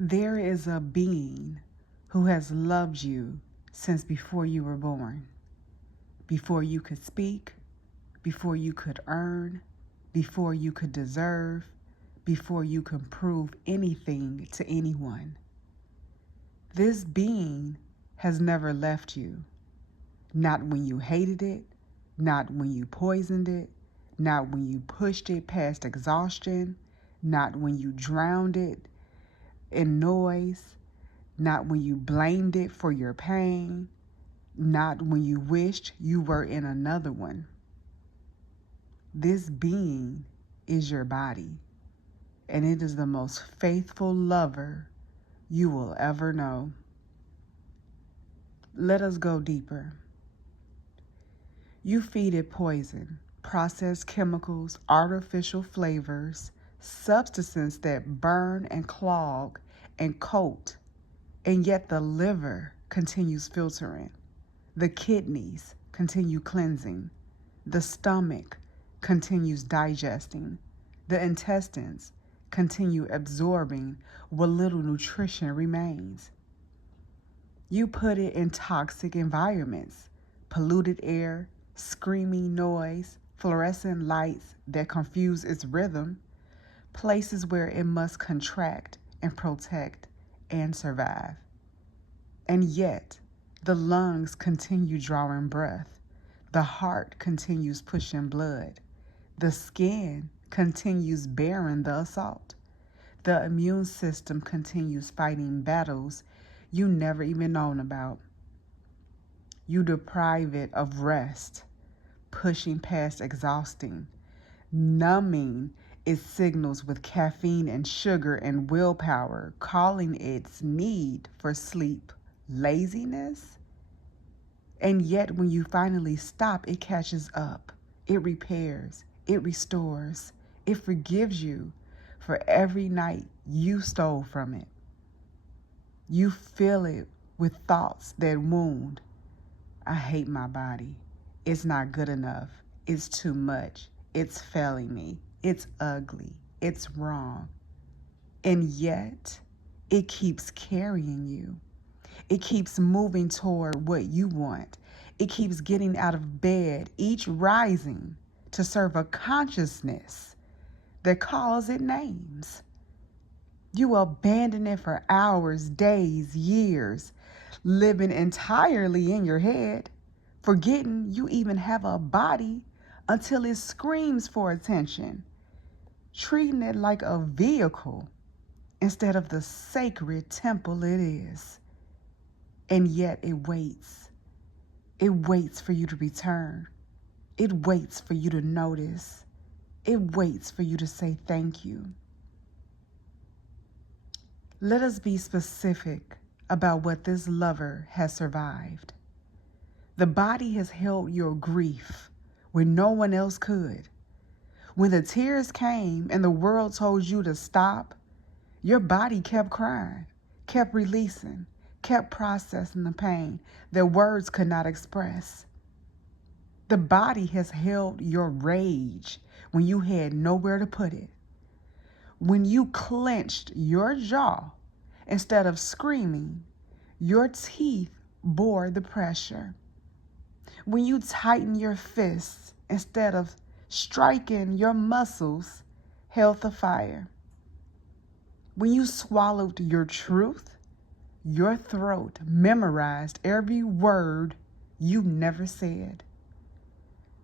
There is a being who has loved you since before you were born, before you could speak, before you could earn, before you could deserve, before you could prove anything to anyone. This being has never left you, not when you hated it, not when you poisoned it, not when you pushed it past exhaustion, not when you drowned it in noise, not when you blamed it for your pain, not when you wished you were in another one. This being is your body, and it is the most faithful lover you will ever know. Let us go deeper. You feed it poison, processed chemicals, artificial flavors, substances that burn and clog and coat, and yet the liver continues filtering, the kidneys continue cleansing, the stomach continues digesting, the intestines continue absorbing what little nutrition remains. You put it in toxic environments, polluted air, screaming noise, fluorescent lights that confuse its rhythm, places where it must contract and protect and survive. And yet, the lungs continue drawing breath, the heart continues pushing blood, the skin continues bearing the assault, the immune system continues fighting battles you never even known about. You deprive it of rest, pushing past exhausting, numbing its signals with caffeine and sugar and willpower, calling its need for sleep laziness. And yet when you finally stop, it catches up, it repairs, it restores, it forgives you for every night you stole from it. You fill it with thoughts that wound. I hate my body. It's not good enough. It's too much. It's failing me. It's ugly. It's wrong. And yet, it keeps carrying you. It keeps moving toward what you want. It keeps getting out of bed, each rising to serve a consciousness that calls it names. You abandon it for hours, days, years, living entirely in your head, forgetting you even have a body until it screams for attention, treating it like a vehicle instead of the sacred temple it is. And yet it waits. It waits for you to return. It waits for you to notice. It waits for you to say thank you. Let us be specific about what this lover has survived. The body has held your grief when no one else could. When the tears came and the world told you to stop, your body kept crying, kept releasing, kept processing the pain that words could not express. The body has held your rage when you had nowhere to put it. When you clenched your jaw, instead of screaming, your teeth bore the pressure. When you tightened your fists, instead of striking, your muscles held the fire. When you swallowed your truth, your throat memorized every word you never said.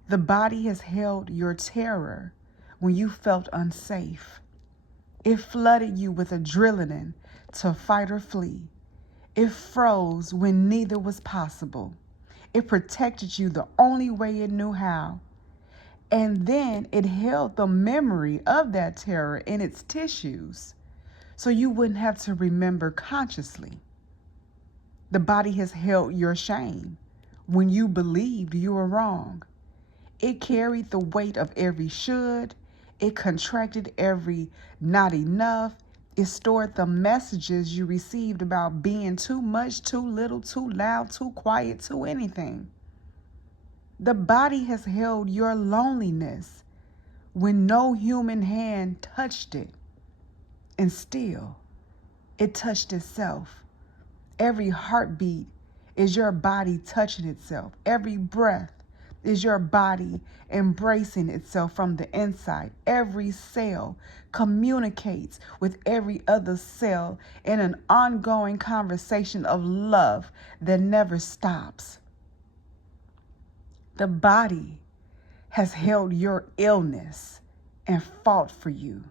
The body has held your terror when you felt unsafe. It flooded you with adrenaline to fight or flee. It froze when neither was possible. It protected you the only way it knew how. And then it held the memory of that terror in its tissues so you wouldn't have to remember consciously. The body has held your shame when you believed you were wrong. It carried the weight of every should. It contracted every not enough. It stored the messages you received about being too much, too little, too loud, too quiet, too anything. The body has held your loneliness when no human hand touched it. And still, It touched itself. Every heartbeat is your body touching itself. Every breath is your body embracing itself from the inside. Every cell communicates with every other cell in an ongoing conversation of love that never stops. The body has held your illness and fought for you.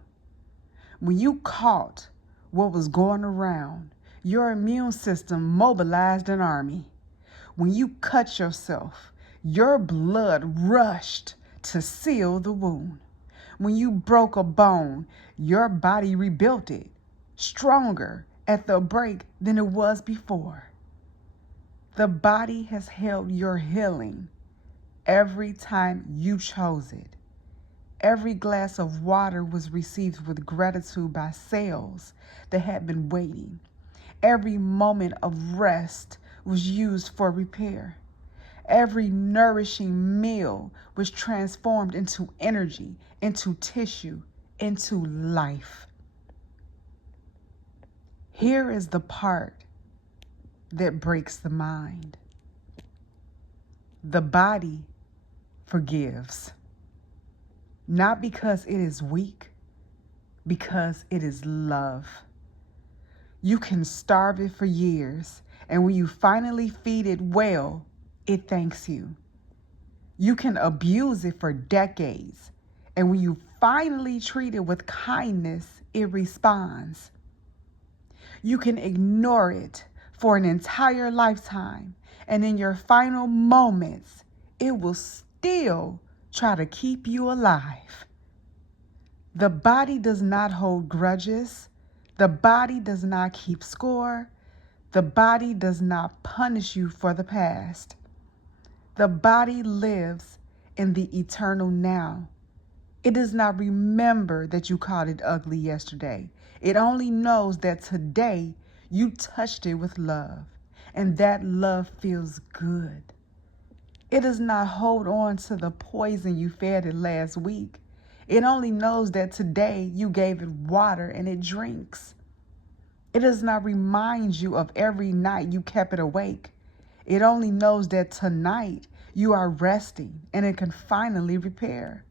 When you caught what was going around, your immune system mobilized an army. When you cut yourself, your blood rushed to seal the wound. When you broke a bone, your body rebuilt it, stronger at the break than it was before. The body has held your healing every time you chose it. Every glass of water was received with gratitude by cells that had been waiting. Every moment of rest was used for repair. Every nourishing meal was transformed into energy, into tissue, into life. Here is the part that breaks the mind. The body forgives. Not because it is weak, because it is love. You can starve it for years, and when you finally feed it well, it thanks you. You can abuse it for decades, and when you finally treat it with kindness, it responds. You can ignore it for an entire lifetime, and in your final moments, it will still try to keep you alive. The body does not hold grudges. The body does not keep score. The body does not punish you for the past. The body lives in the eternal now. It does not remember that you called it ugly yesterday. It only knows that today you touched it with love, and that love feels good. It does not hold on to the poison you fed it last week. It only knows that today you gave it water and it drinks. It does not remind you of every night you kept it awake. It only knows that tonight you are resting and it can finally repair.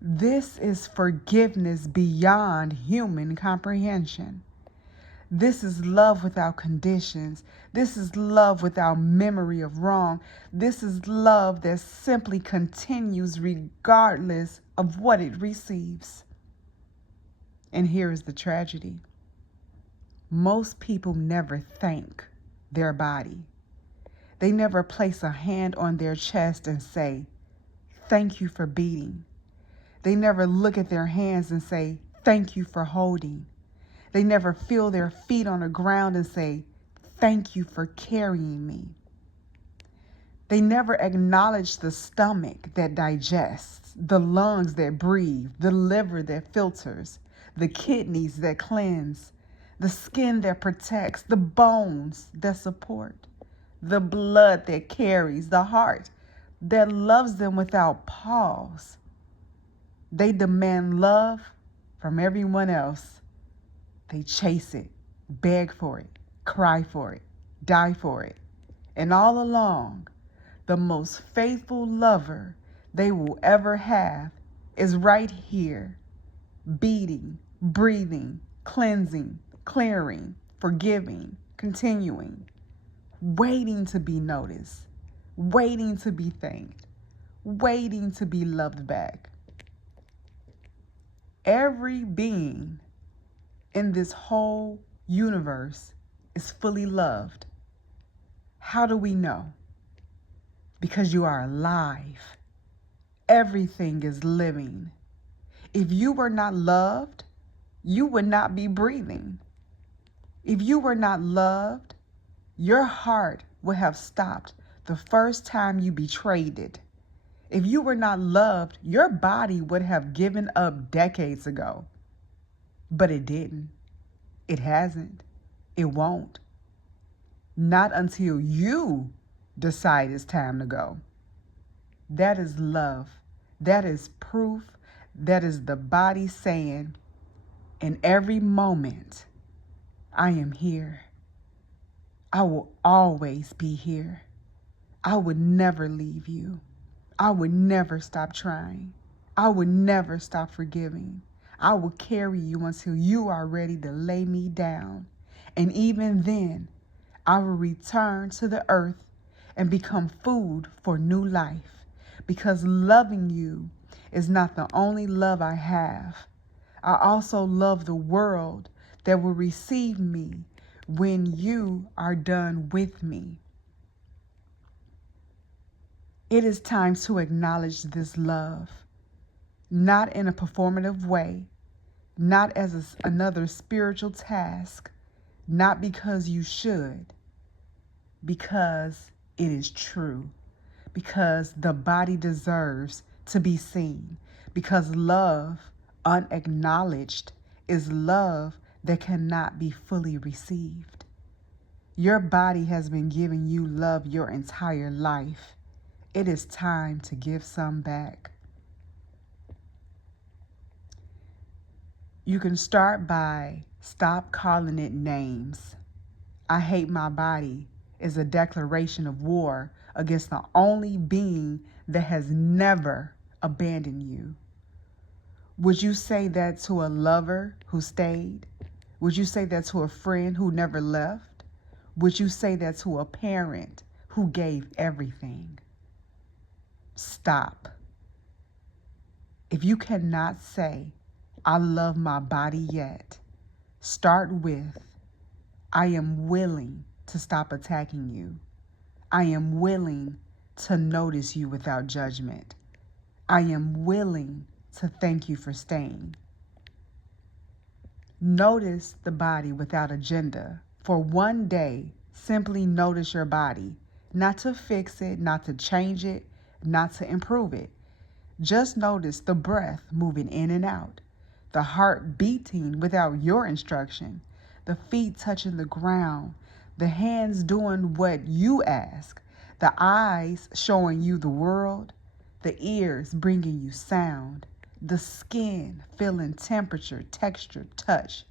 This is forgiveness beyond human comprehension. This is love without conditions. This is love without memory of wrong. This is love that simply continues regardless of what it receives. And here is the tragedy. Most people never thank their body. They never place a hand on their chest and say, "Thank you for beating." They never look at their hands and say, "Thank you for holding." They never feel their feet on the ground and say, "Thank you for carrying me." They never acknowledge the stomach that digests, the lungs that breathe, the liver that filters, the kidneys that cleanse, the skin that protects, the bones that support, the blood that carries, the heart that loves them without pause. They demand love from everyone else. They chase it, beg for it, cry for it, die for it. And all along, the most faithful lover they will ever have is right here, beating, breathing, cleansing, clearing, forgiving, continuing, waiting to be noticed, waiting to be thanked, waiting to be loved back. Every being in this whole universe is fully loved. How do we know? Because you are alive. Everything is living. If you were not loved, you would not be breathing. If you were not loved, your heart would have stopped the first time you betrayed it. If you were not loved, your body would have given up decades ago. But it didn't. It hasn't. It won't. Not until you decide it's time to go. That is love. That is proof. That is the body saying, in every moment, I am here. I will always be here. I would never leave you. I would never stop trying. I would never stop forgiving. I will carry you until you are ready to lay me down. And even then, I will return to the earth and become food for new life. Because loving you is not the only love I have. I also love the world that will receive me when you are done with me. It is time to acknowledge this love, not in a performative way, not as another spiritual task, not because you should, because it is true, because the body deserves to be seen, because love, unacknowledged, is love that cannot be fully received. Your body has been giving you love your entire life. It is time to give some back. You can start by stop calling it names. I hate my body is a declaration of war against the only being that has never abandoned you. Would you say that to a lover who stayed? Would you say that to a friend who never left? Would you say that to a parent who gave everything? Stop. If you cannot say, I love my body yet, start with, I am willing to stop attacking you. I am willing to notice you without judgment. I am willing to thank you for staying. Notice the body without agenda. For one day, simply notice your body, not to fix it, not to change it, not to improve it. Just notice the breath moving in and out, the heart beating without your instruction, the feet touching the ground, the hands doing what you ask, the eyes showing you the world, the ears bringing you sound, the skin feeling temperature, texture, touch.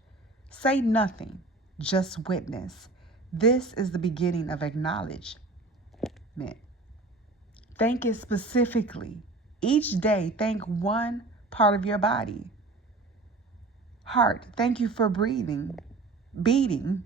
Say nothing, just witness. This is the beginning of acknowledgement. Thank it specifically. Each day, thank one part of your body. Heart, thank you for breathing, beating.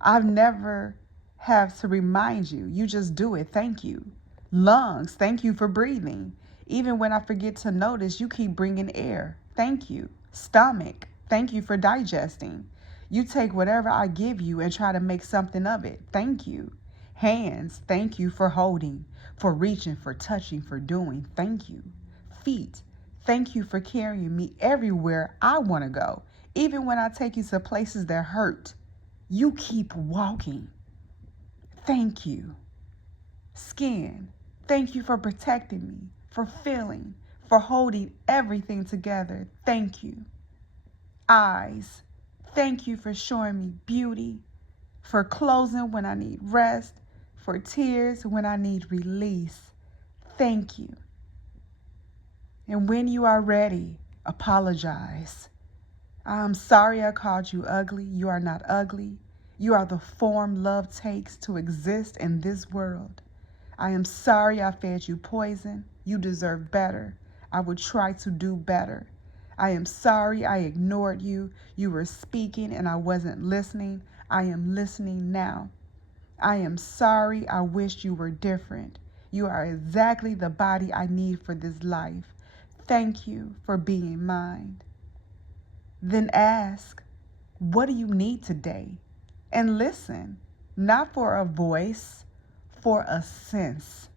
I've never have to remind you. You just do it. Thank you. Lungs, thank you for breathing. Even when I forget to notice, you keep bringing air. Thank you. Stomach, thank you for digesting. You take whatever I give you and try to make something of it. Thank you. Hands, thank you for holding, for reaching, for touching, for doing. Thank you. Feet, thank you for carrying me everywhere I want to go. Even when I take you to places that hurt, you keep walking. Thank you. Skin, thank you for protecting me, for feeling, for holding everything together. Thank you. Eyes, thank you for showing me beauty, for closing when I need rest, for tears when I need release. Thank you. And when you are ready, apologize. I'm sorry I called you ugly. You are not ugly. You are the form love takes to exist in this world. I am sorry I fed you poison. You deserve better. I will try to do better. I am sorry I ignored you. You were speaking and I wasn't listening. I am listening now. I am sorry I wished you were different. You are exactly the body I need for this life. Thank you for being mine. Then ask, what do you need today? And listen, not for a voice, for a sense.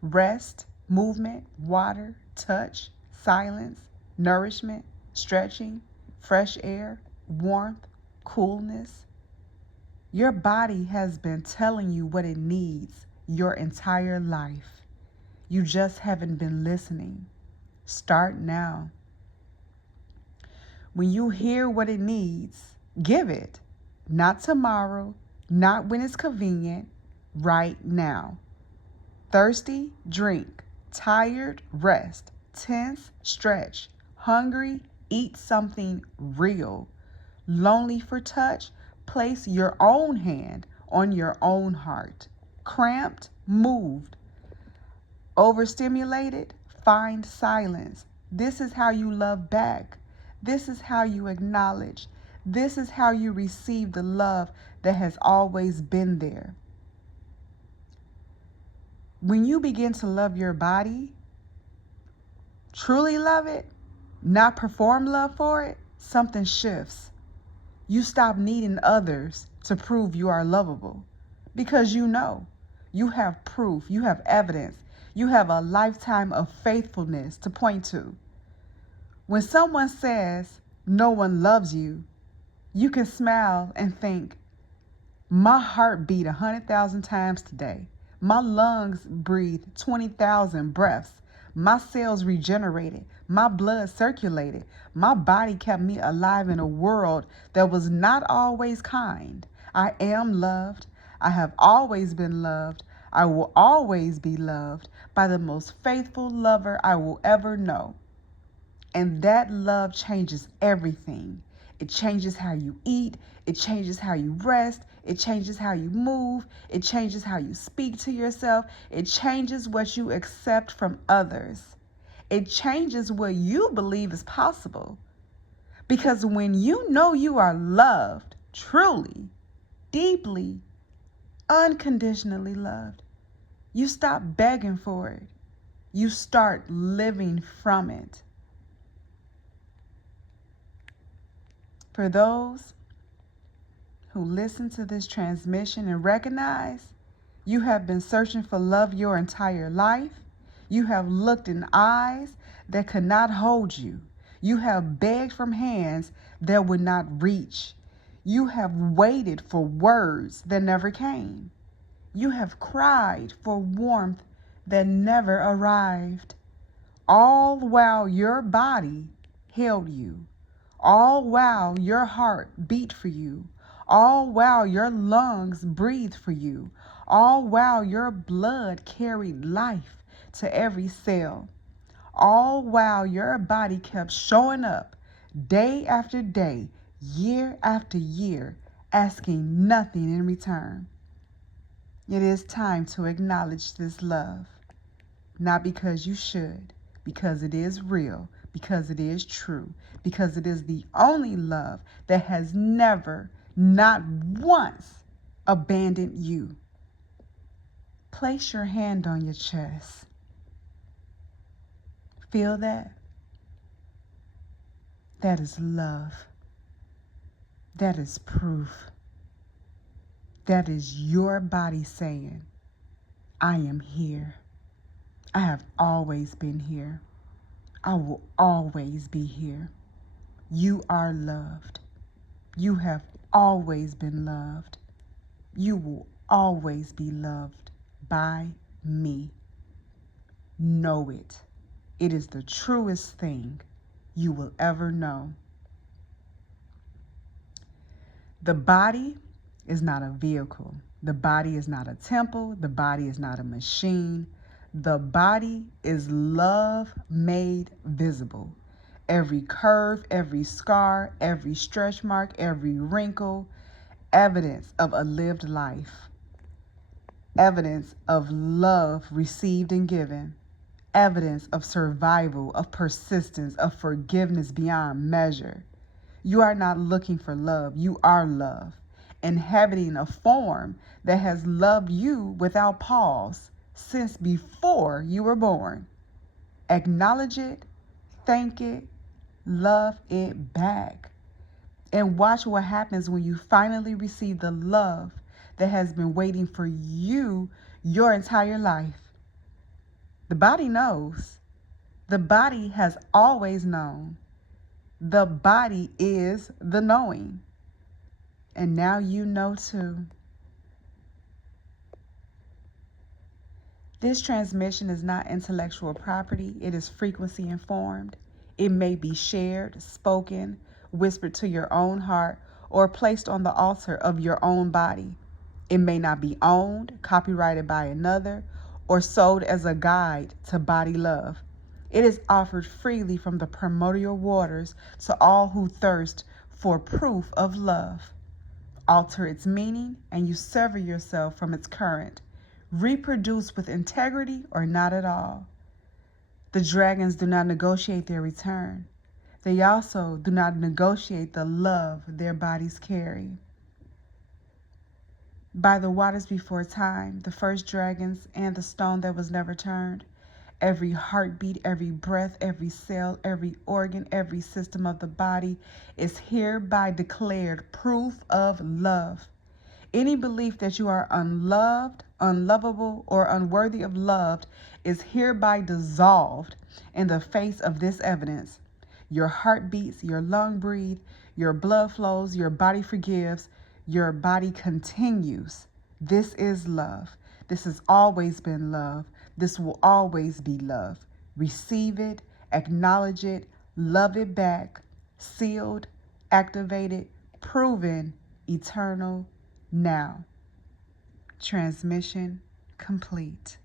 Rest, movement, water, touch, silence, nourishment, stretching, fresh air, warmth, coolness. Your body has been telling you what it needs your entire life. You just haven't been listening. Start now. When you hear what it needs, give it. Not tomorrow, not when it's convenient, right now. Thirsty, drink. Tired, rest. Tense, stretch. Hungry, eat something real. Lonely for touch, Place your own hand on your own heart. Cramped, moved, overstimulated, find silence. This is how you love back. This is how you acknowledge. This is how you receive the love that has always been there. When you begin to love your body, truly love it, not perform love for it, something shifts. You stop needing others to prove you are lovable because you know. You have proof, you have evidence, you have a lifetime of faithfulness to point to. When someone says no one loves you, you can smile and think, my heart beat 100,000 times today. My lungs breathed 20,000 breaths. My cells regenerated. My blood circulated. My body kept me alive in a world that was not always kind. I am loved. I have always been loved. I will always be loved by the most faithful lover I will ever know. And that love changes everything. It changes how you eat. It changes how you rest. It changes how you move. It changes how you speak to yourself. It changes what you accept from others. It changes what you believe is possible. Because when you know you are loved, truly, deeply, unconditionally loved, you stop begging for it. You start living from it. For those who listen to this transmission and recognize you have been searching for love your entire life, you have looked in eyes that could not hold you. You have begged from hands that would not reach. You have waited for words that never came. You have cried for warmth that never arrived. All while your body held you. All while your heart beat for you. All while your lungs breathed for you. All while your blood carried life to every cell. All while your body kept showing up day after day, year after year, asking nothing in return. It is time to acknowledge this love. Not because you should, because it is real, because it is true, because it is the only love that has never, not once, abandoned you. Place your hand on your chest. Feel that? That is love. That is proof. That is your body saying, I am here. I have always been here. I will always be here. You are loved. You have always been loved. You will always be loved by me. Know it. It is the truest thing you will ever know. The body is not a vehicle. The body is not a temple. The body is not a machine. The body is love made visible. Every curve, every scar, every stretch mark, every wrinkle, evidence of a lived life. Evidence of love received and given. Evidence of survival, of persistence, of forgiveness beyond measure. You are not looking for love. You are love, inhabiting a form that has loved you without pause since before you were born. Acknowledge it, thank it, love it back. And watch what happens when you finally receive the love that has been waiting for you your entire life. The body knows. The body has always known. The body is the knowing. And now you know too. This transmission is not intellectual property. It is frequency informed. It may be shared, spoken, whispered to your own heart, or placed on the altar of your own body. It may not be owned, copyrighted by another, or sold as a guide to body love. It is offered freely from the primordial waters to all who thirst for proof of love. alter its meaning, and you sever yourself from its current. Reproduce with integrity or not at all. The dragons do not negotiate their return. They also do not negotiate the love their bodies carry. By the waters before time, the first dragons and the stone that was never turned, every heartbeat, every breath, every cell, every organ, every system of the body is hereby declared proof of love. Any belief that you are unloved, unlovable, or unworthy of love is hereby dissolved in the face of this evidence. Your heart beats, your lung breathe, your blood flows, your body forgives, your body continues. This is love. This has always been love. This will always be love. Receive it, acknowledge it, love it back, sealed, activated, proven, eternal, now. Transmission complete.